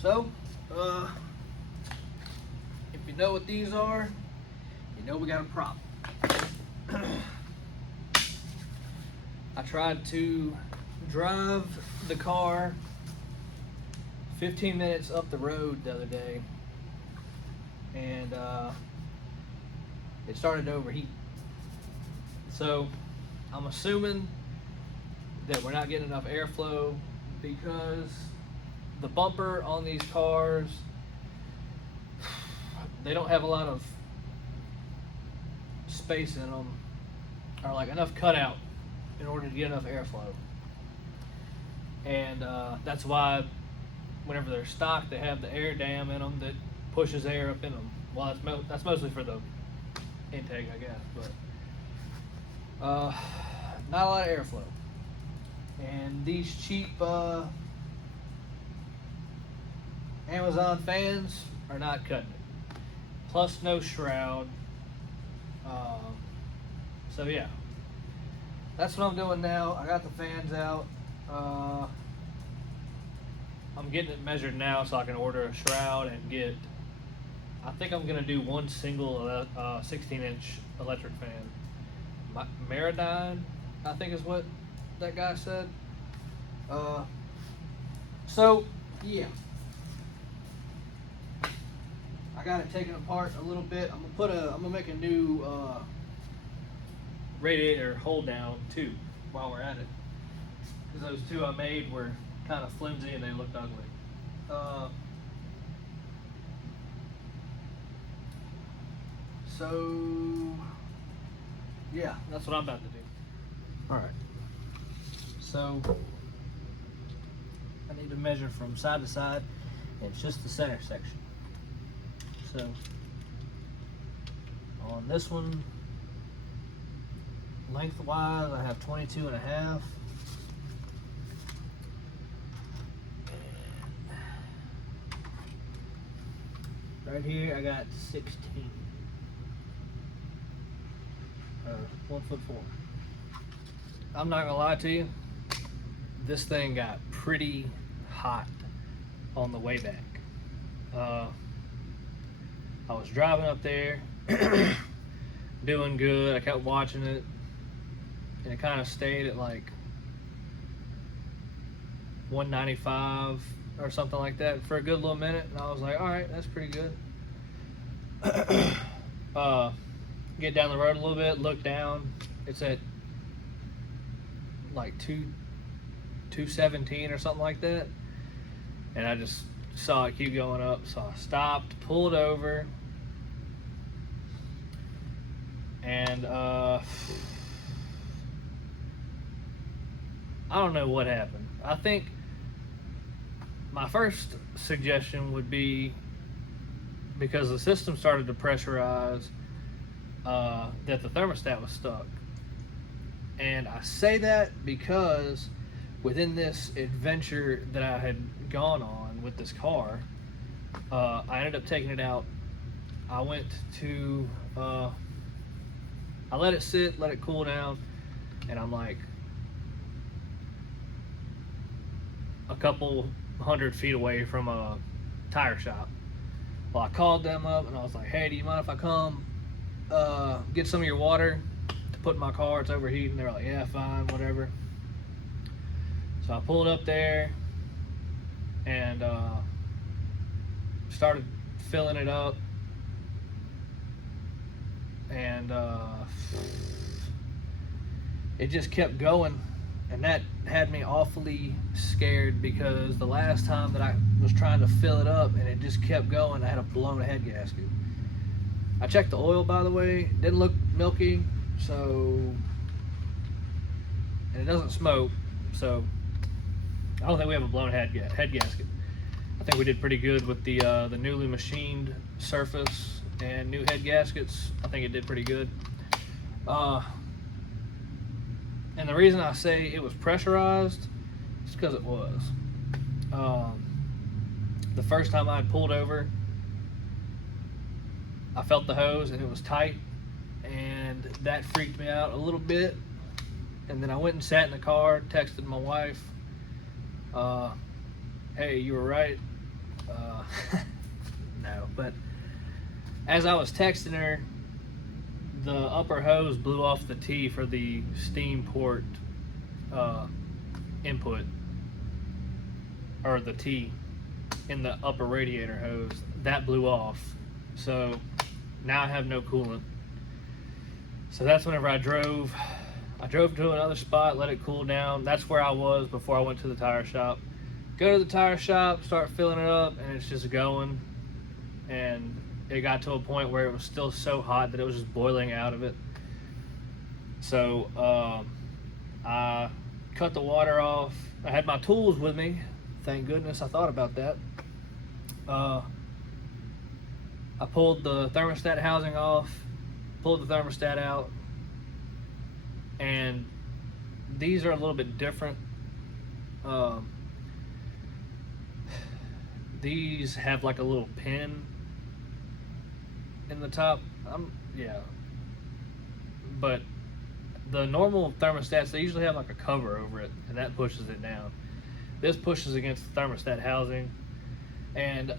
So, if you know what these are, you know we got a problem. I tried to drive the car 15 minutes up the road the other day, and it started to overheat. So I'm assuming that we're not getting enough airflow because the bumper on these cars, they don't have a lot of space in them, or like enough cutout in order to get enough airflow. And that's why whenever they're stock, they have the air dam in them that pushes air up in them. Well, that's mostly for the intake, I guess, but not a lot of airflow. And these cheap Amazon fans are not cutting it. Plus no shroud. So yeah, that's what I'm doing now. I got the fans out. I'm getting it measured now so I can order a shroud and get, I think I'm gonna do one single 16-inch electric fan. Meridyne, I think is what that guy said. So yeah, I got it taken apart a little bit. I'm gonna make a new radiator hold down too while we're at it, because those two I made were kind of flimsy and they looked ugly. So yeah, that's what I'm about to do. All right. So I need to measure from side to side, and it's just the center section. So on this one, lengthwise, I have 22 and a half. Right here, I got 16. 1'4". I'm not gonna lie to you, this thing got pretty hot on the way back. I was driving up there, doing good. I kept watching it, and it kind of stayed at like 195 or something like that for a good little minute, and I was like, all right, that's pretty good. Get down the road a little bit, look down, it's at like 217 or something like that, and I just saw it keep going up, so I stopped, pulled over, and I don't know what happened. I think my first suggestion would be, because the system started to pressurize, that the thermostat was stuck. And I say that because within this adventure that I had gone on with this car, I ended up taking it out. I went to, I let it sit, let it cool down, and I'm like a couple 100 feet away from a tire shop. Well, I called them up and I was like, hey, do you mind if I come get some of your water to put in my car? It's overheating. They're like, yeah, fine, whatever. So I pulled up there and started filling it up, and it just kept going, and that had me awfully scared, because the last time that I was trying to fill it up and it just kept going, I had a blown head gasket. I checked the oil, by the way, it didn't look milky, so, and it doesn't smoke, so I don't think we have a blown head gasket. I think we did pretty good with the newly machined surface and new head gaskets. I think it did pretty good. And the reason I say it was pressurized is because it was. The first time I had pulled over, I felt the hose and it was tight, and that freaked me out a little bit. And then I went and sat in the car, texted my wife, hey, you were right, No, but as I was texting her, the upper hose blew off the T for the steam port input, or the T in the upper radiator hose. That blew off. So now I have no coolant. So that's whenever I drove to another spot, let it cool down. That's where I was before I went to the tire shop. Go to the tire shop, start filling it up, and it's just going. And it got to a point where it was still so hot that it was just boiling out of it. So I cut the water off. I had my tools with me. Thank goodness I thought about that. I pulled the thermostat housing off, pulled the thermostat out, and these are a little bit different. These have like a little pin in the top. But the normal thermostats, they usually have like a cover over it, and that pushes it down. This pushes against the thermostat housing, and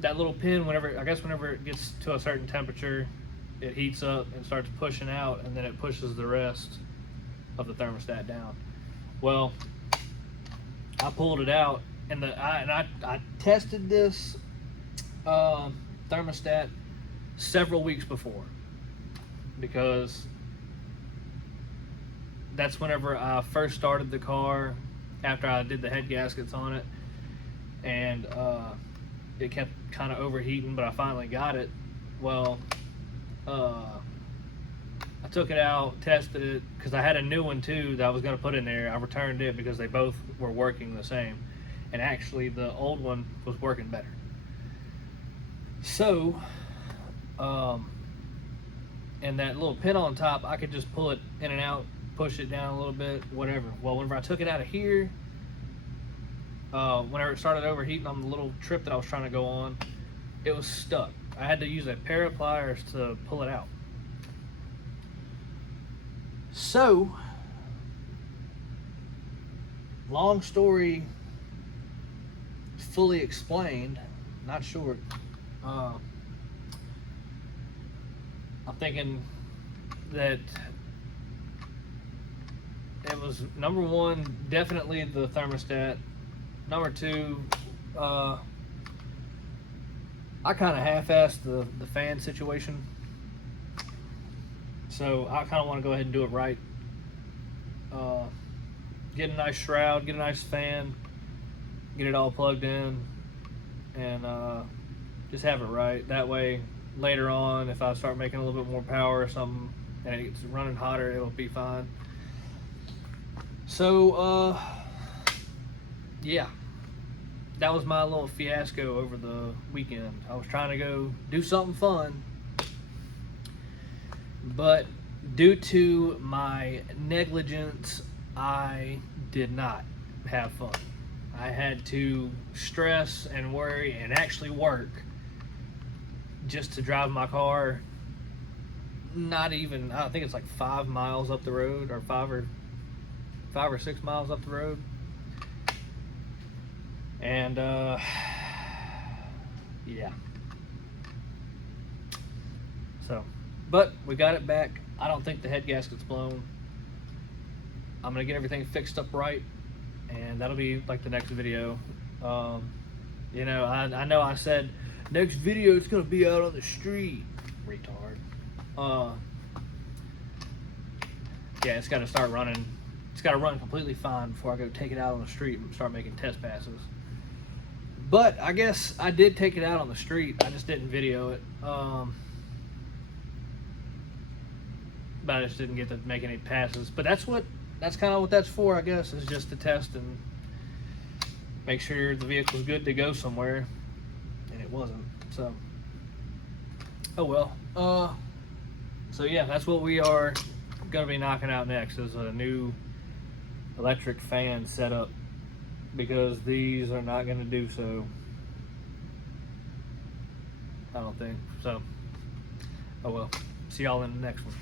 that little pin, whenever it gets to a certain temperature, it heats up and starts pushing out, and then it pushes the rest of the thermostat down. Well, I pulled it out, and I tested this thermostat several weeks before, because that's whenever I first started the car after I did the head gaskets on it, and it kept kind of overheating, but I finally got it. Well, I took it out, tested it, because I had a new one too that I was going to put in there. I returned it because they both were working the same, and actually the old one was working better. So and that little pin on top, I could just pull it in and out, push it down a little bit, whatever. Well, whenever I took it out of here, whenever it started overheating on the little trip that I was trying to go on, it was stuck. I had to use a pair of pliers to pull it out. So, long story fully explained, not short. I'm thinking that it was, number one, definitely the thermostat. Number two, I kind of half-assed the fan situation. So I kind of want to go ahead and do it right. Get a nice shroud, get a nice fan, get it all plugged in, and just have it right. That way, later on, if I start making a little bit more power or something and it's running hotter, it'll be fine. So, yeah, that was my little fiasco over the weekend. I was trying to go do something fun, but due to my negligence, I did not have fun. I had to stress and worry and actually work just to drive my car. Not even, I think it's like 5 miles up the road, or 5 or 6 miles up the road. And yeah. So, but we got it back. I don't think the head gasket's blown. I'm gonna get everything fixed up right, and that'll be like the next video. You know, I know I said next video it's gonna be out on the street, retard. Yeah, it's got to start running. It's got to run completely fine before I go take it out on the street and start making test passes. But I guess I did take it out on the street. I just didn't video it. But I just didn't get to make any passes. But that's kind of what that's for, I guess, is just to test and make sure the vehicle's good to go somewhere. And it wasn't. So, oh well. So yeah, that's what we are gonna be knocking out next, is a new electric fan setup, because these are not gonna do so, I don't think. So, oh well. See y'all in the next one.